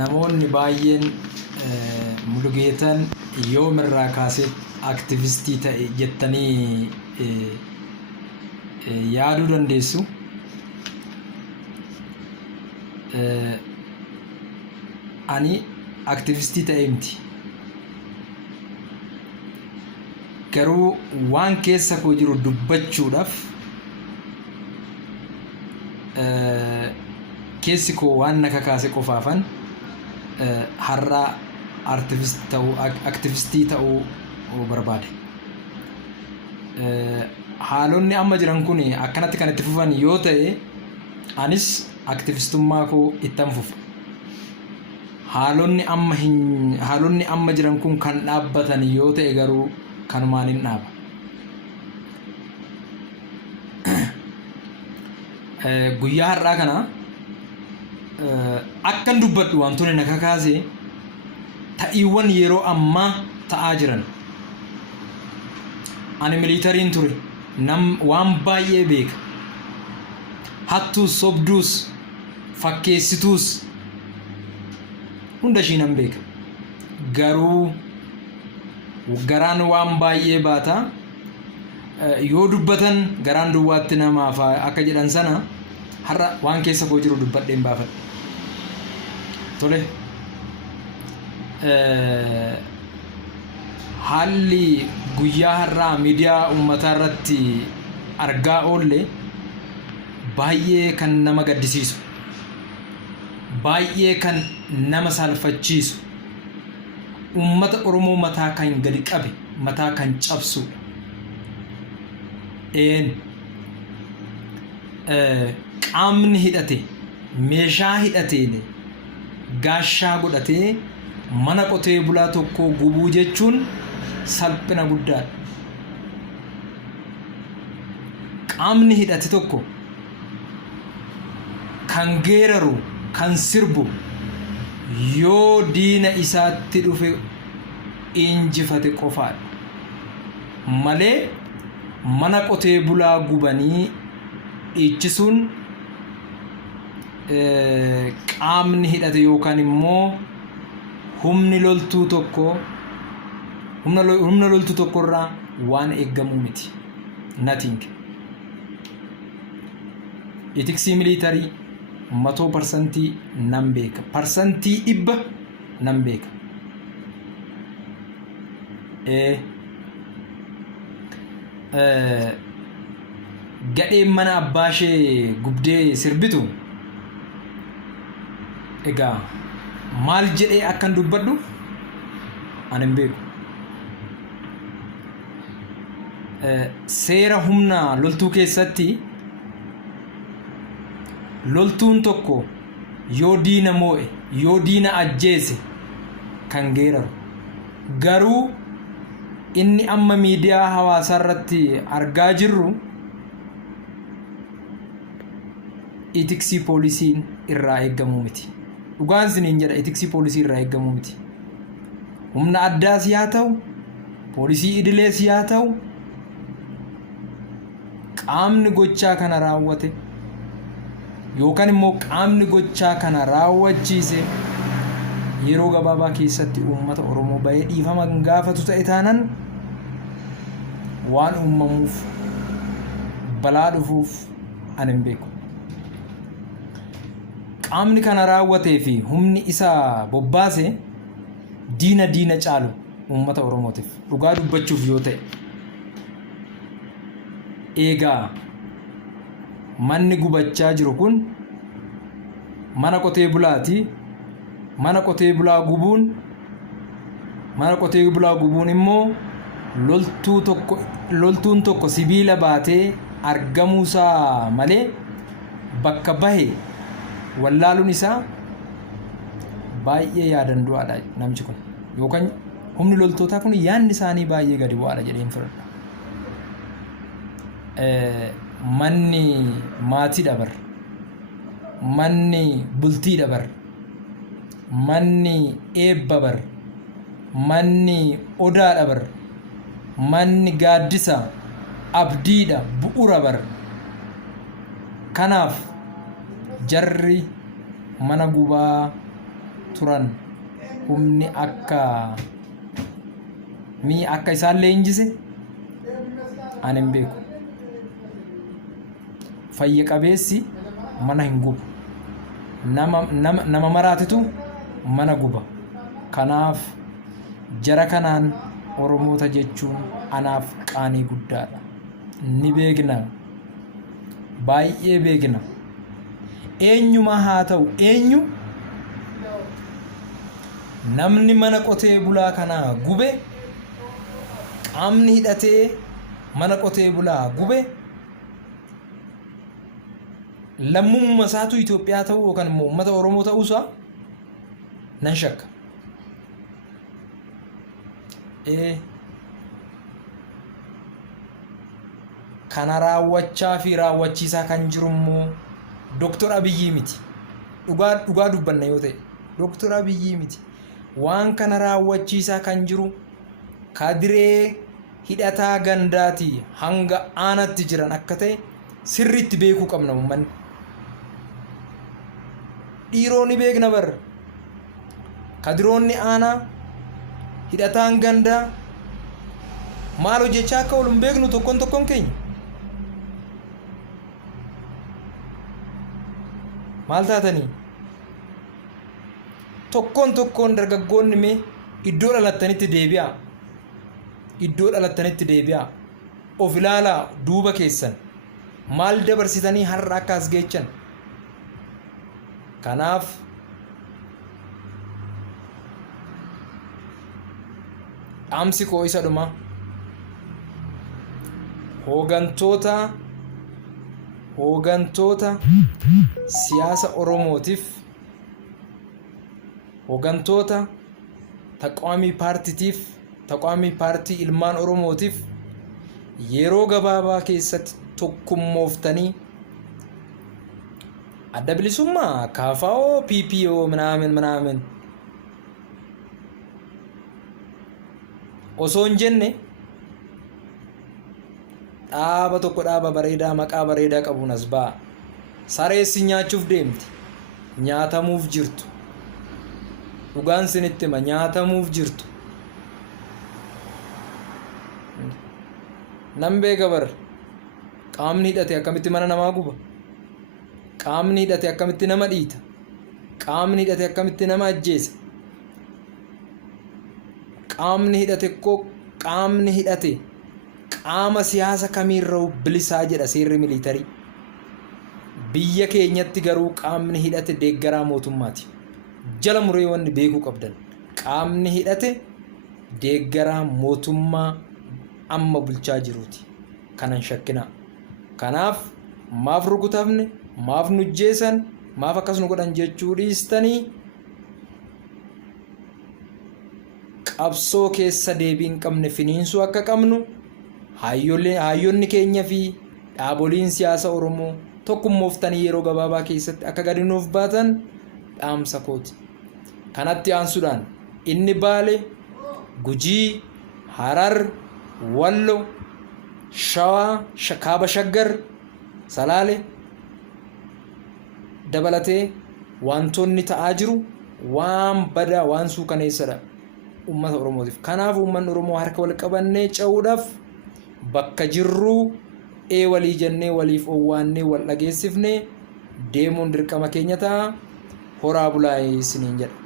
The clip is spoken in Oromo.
namoonni baay'een Mulugeetaan yoomirraa kaasee aktivistii ta'e jettanii yaaduu dandeessu. Ani aktivistii ta'e miti. Garuu waan keessa koo jiru dubbachuudhaaf keessi koo waan na kakaase qofaafan har'a aktivistii ta'uu barbaade. Haalonni amma jiran kun akkanatti kan itti fufan yoo ta'e anis aktivistummaa koo ittan fufa. Haalonni amma jiran kun kan dhaabbatan yoo ta'e garuu kanumaan hin dhaaba. Guyyaa har'aa kana akkan dubbadhu wantoonni na kakaase ta'iiwwan yeroo ammaa ta'aa jiran. Ani militariin ture, waan baay'ee beeka. Hattuus, sobduus, fakkeessituus hunda ishii nan beeka. Garuu garaan waan baay'ee baata. Yoo dubbatan garaan duwwaatti namaaf akka jedhan sana har'a waan keessa koo jiru dubbadheen baafadha. Tole. Haalli guyyaa har'aa miidiyaa uummataa irratti argaa oolle baay'ee kan nama gaddisiisu, baay'ee kan nama saalfachiisu, uummata Oromoo mataa kan gadi qabe, mataa kan cabsu. Qaamni hidhate, meeshaa hidhatee, gaashaa godhatee mana qotee bulaa tokko gubuu jechuun salphina guddaadha. Qaamni hidhate tokko kan geeraru, kan sirbu yoo diina isaatti dhufe injifate qofaadha malee mana qotee bulaa gubanii dhiichisuun qaamni hidhate yookaan immoo humna loltuu tokkorraa waan eeggamu miti. Nothing. Itiksii militarii 100% nan beeka. 100% nan beeka. Gadheen mana abbaa ishee gubdee sirbitu egaa maal jedhee akkan dubbadhu ani hin beeku. Seera humna loltuu keessatti loltuun tokko yoo diina moo'e, yoo diina ajjeese kan geeraru. Garuu inni amma miidiyaa hawaasaa irratti argaa jirru itiksii poolisiin irraa eeggamu miti. Dhugaan isiniin jedha, itiksii poolisii irraa eeggamu miti. Humna addaas yaa ta'u, poolisii idilees yaa ta'u, qaamni gochaa kana raawwate yookaan immoo qaamni gochaa kana raawwachiise yeroo gabaabaa keessatti uummata Oromoo bahee dhiifama gaafatu ta'e taanan waan uumamuuf balaa dhufuuf ani hin beeku. Qaamni kana raawwatee fi humni isaa bobbaase diina caalu uummata Oromootiif dhugaa dubbachuuf yoo ta'e. Egaa manni gubachaa jiru kun mana qotee bulaati. Mana qotee bulaa gubuun immoo loltuun tokko sibiila baatee argamuusaa malee bakka bahe wallaaluun isaa baay'ee yaadan du'aadha namichi kun. Yookaan humni loltootaa kun yaadni isaanii baay'ee gadi bu'aadha jedheen fudhadha. Manni maatii dhabar, manni bultii dhabar, manni eebba bar, manni odaa dhabar, manni gaaddisa abdiidha, bu'uura bar. Kanaaf jarri mana gubaa turan humni akka isaan leenjise ani hin beeku. Fayya qabeessi mana hin gubu. Nama maraatitu mana guba. Kanaaf jara kanaan Oromoota jechuun anaaf qaanii guddaadha. Ni beekna. Baay'ee beekna. Eenyuma haa ta'u eenyu namni mana qotee bulaa kanaa gube, qaamni hidhatee mana qotee bulaa gube, lammummaa isaatu Itoophiyaa ta'uu yookaan immoo uummata Oromoo ta'uusaa nan shakka. Kana raawwachaa fi raawwachiisaa kan jiru immoo Dr. Abiyyi miti. Dhugaa dubbanna yoo ta'e Dr. Abiyyi miti. Waan kana raawwachiisaa kan jiru kadiree hidhataa gandaati hanga aanatti jiran akka ta'e sirriitti beekuu qabna uummanni. Dhiironni beekna bar. Kadiroonni aanaa hidhataan gandaa maal hojjechaa akka oolu hin beeknu tokkoon keenya. Maal taatanii? Tokkoon dargaggoonni mee iddoo dhalattanitti deebi'aa. Iddoo dhalattanitti deebi'aa. Of ilaalaa duuba keessan. Maal dabarsitanii har'a akka as geechan. Kanaaf dhaamsi koo isa dhuma. Hoogantoota siyaasa Oromootiif, hoogantoota taqaamii paartii ilmaan Oromootiif yeroo gabaabaa keessatti tokkummooftanii adda bilisummaa KFO PPO ምናምን osoo hin jenne dhaaba tokko dhaaba bareedaa maqaa bareedaa qabuun as ba'a. Sareessi nyaachuuf deemti. Nyaatamuuf jirtu. Dhugaan sinitti hima nyaatamuuf jirtu. Nan beeka bar. Qaamni hidhate akkamitti mana namaa guba. Qaamni hidhate akkamitti nama dhiita. Qaamni hidhate akkamitti nama ajjeesa. Qaamni hidhate qaama siyaasa kamiirraa bilisaa jedha seerri miliitarii. Biyya keenyatti garuu qaamni hidhate deeggaraa mootummaati. Jala muree wanni beekuu qabdan. Qaamni hidhate deeggaraa mootummaa amma bulchaa jiruuti. Kanan shakkinaa. Kanaaf maaf rukutafne, maaf nujjeessan, maaf akkas nu godhan jechuu dhiistanii qabsoo keessa deebii hin qabne finiinsuu akka qabnu hayyoonni keenya fi dhaaboliin siyaasa Oromoo tokkummooftanii yeroo gabaabaa keessatti akka gadi nuuf baatan dhaamsa kooti. Kanatti aansuudhaan inni Baalee, Gujii, Harar, Wallo, Shawaa, Kaaba Shaggar, Salaale dabalatee wantoonni ta'aa jiru waan badaa waan suukaneessadha uummata Oromootiif. Kanaaf uummanni Oromoo harka wal qabannee ce'uudhaaf bakka jirruu walii jennee waliif owwaannee wal dhageessifnee deemuun dirqama keenya ta'a. Horaa bulaa isiniin jedha.